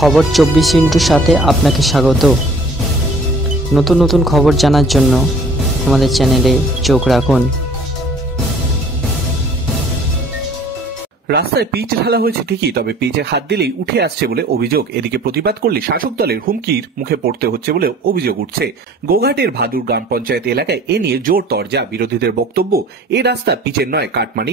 খবর 24 সাথে আপনাকে স্বাগত। নতুন নতুন খবর জানার জন্য আমাদের চ্যানেলে চোখ রাখুন। রাস্তায় পিচ ঢালা হয়েছে ঠিকই, তবে পিচে হাত দিলেই উঠে আসছে বলে অভিযোগ। এদিকে প্রতিবাদ করলে শাসক দলের হুমকির মুখে পড়তে হচ্ছে বলে অভিযোগ উঠছে। গোঘাটের ভাদুর গ্রাম পঞ্চায়েত এলাকায় এ নিয়ে জোর তরজা। বিরোধীদের বক্তব্য, এই রাস্তা পিচের নয়,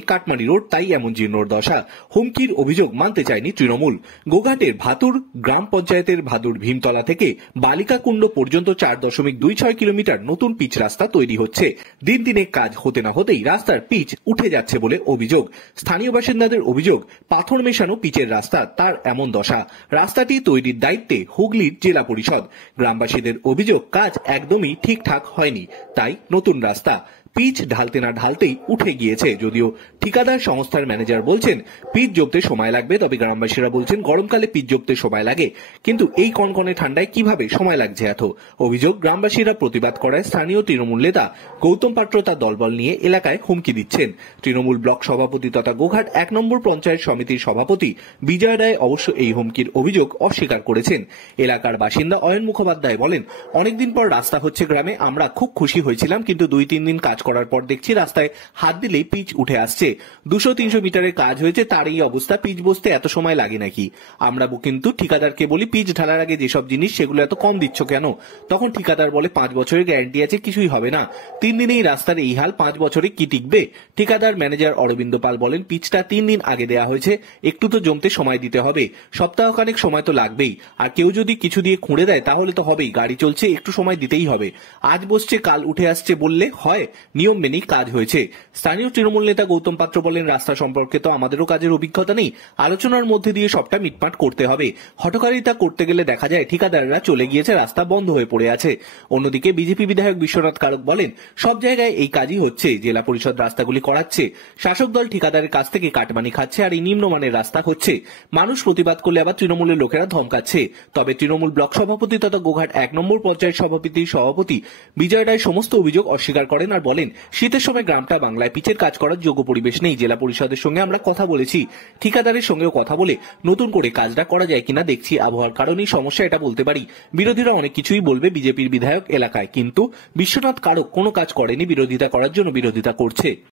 কাটমানি রোড, তাই এমন জীর্ণর দশা। হুমকির অভিযোগ মানতে চায়নি তৃণমূল। গোঘাটের ভাদুর গ্রাম পঞ্চায়েতের ভাদুর ভীমতলা থেকে বালিকাকুণ্ড পর্যন্ত 4.26 কিলোমিটার নতুন পিচ রাস্তা তৈরি হচ্ছে। দিন দিনে কাজ হতে না হতেই রাস্তার পিচ উঠে যাচ্ছে বলে অভিযোগ। স্থানীয় বাসিন্দাদের অভিযোগ, পাথর মেশানো পিচের রাস্তা, তার এমন দশা। রাস্তাটি তৈরির দায়িত্বে হুগলির জেলা পরিষদ। গ্রামবাসীদের অভিযোগ, কাজ একদমই ঠিকঠাক হয়নি, তাই নতুন রাস্তা। পিচ ঢালতে না ঢালতেই উঠে গিয়েছে। যদিও ঠিকাদার সংস্থার ম্যানেজার বলছেন পিচ জমতে সময় লাগবে, তবে গ্রামবাসীরা বলছেন গরমকালে পিচ জমতে সময় লাগে, কিন্তু এই কনকনে ঠান্ডায় কিভাবে সময় লাগছে এত। অভিযোগ, গ্রামবাসীরা প্রতিবাদ করায় স্থানীয় তৃণমূল নেতা গৌতম পাত্র তার দলবল নিয়ে এলাকায় হুমকি দিচ্ছেন। তৃণমূল ব্লক সভাপতি তথা গোঘাট 1 নম্বর পঞ্চায়েত সমিতির সভাপতি বিজয় রায় অবশ্য এই হুমকির অভিযোগ অস্বীকার করেছেন। এলাকার বাসিন্দা অয়ন মুখোপাধ্যায় বলেন, অনেকদিন পর রাস্তা হচ্ছে গ্রামে, আমরা খুব খুশি হয়েছিলাম, কিন্তু 2-3 দিন কাজ করার পর দেখছি রাস্তায় হাত দিলেই পিচ উঠে আসছে। 200-300 মিটারের কাজ হয়েছে, তার এই অবস্থা। পিচ বসতে এত সময় লাগে নাকি? আমরা কিন্তু ঠিকাদারকে বলি পিচ ঢালার আগে যেসব জিনিস সেগুলো এত কম দিচ্ছ কেন? তখন ঠিকাদার বলে 5 বছরের গ্যারান্টি আছে, কিছুই হবে না। 3 দিনেই রাস্তার এই হাল, 5 বছরে কি টিকবে? ঠিকাদার ম্যানেজার অরবিন্দ পাল বলেন, পিচটা 3 দিন আগে দেয়া হয়েছে, একটু তো জমতে সময় দিতে হবে, সপ্তাহখানেক সময় তো লাগবেই। আর কেউ যদি কিছু দিয়ে খুঁড়ে দেয় তাহলে তো হবেই, গাড়ি চলছে, একটু সময় দিতেই হবে। আজ বসছে কাল উঠে আসছে বললে হয়? নিয়ম মেনেই কাজ হয়েছে। স্থানীয় তৃণমূল নেতা গৌতম পাত্র বলেন, রাস্তা সম্পর্কে তো আমাদেরও কাজের অভিজ্ঞতা নেই, আলোচনার মধ্যে দিয়ে সবটা মিটমাট করতে হবে। হঠকারিতা করতে গেলে দেখা যায় ঠিকাদাররা চলে গিয়েছে, রাস্তা বন্ধ হয়ে পড়ে আছে। অন্যদিকে বিজেপি বিধায়ক বিশ্বনাথ কারক বলেন, সব জায়গায় এই কাজই হচ্ছে, জেলা পরিষদ রাস্তাগুলি করাচ্ছে, শাসক দল ঠিকাদারের কাছ থেকে কাটমানি খাচ্ছে, আর এই নিম্নমানের রাস্তা হচ্ছে। মানুষ প্রতিবাদ করলে আবার তৃণমূলের লোকেরা ধমকাচ্ছে। তবে তৃণমূল ব্লক সভাপতি তথা গোঘাট 1 নম্বর পঞ্চায়েত সভাপতির সভাপতি বিজয় রায় সমস্ত অভিযোগ অস্বীকার করেন আর বলেন, শীতের সময় গ্রামটা বাংলায় পিচের কাজ করার যোগ্য পরিবেশ নেই। জেলা পরিষদের সঙ্গে আমরা কথা বলেছি, ঠিকাদারের সঙ্গেও কথা বলে নতুন করে কাজটা করা যায় কিনা দেখছি। আবহাওয়ার কারণেই সমস্যা, এটা বলতে পারি। বিরোধীরা অনেক কিছুই বলবে, বিজেপির বিধায়ক এলাকায়, কিন্তু বিশ্বনাথ কারক কোনো কাজ করেনি, বিরোধিতা করার জন্য বিরোধিতা করছে।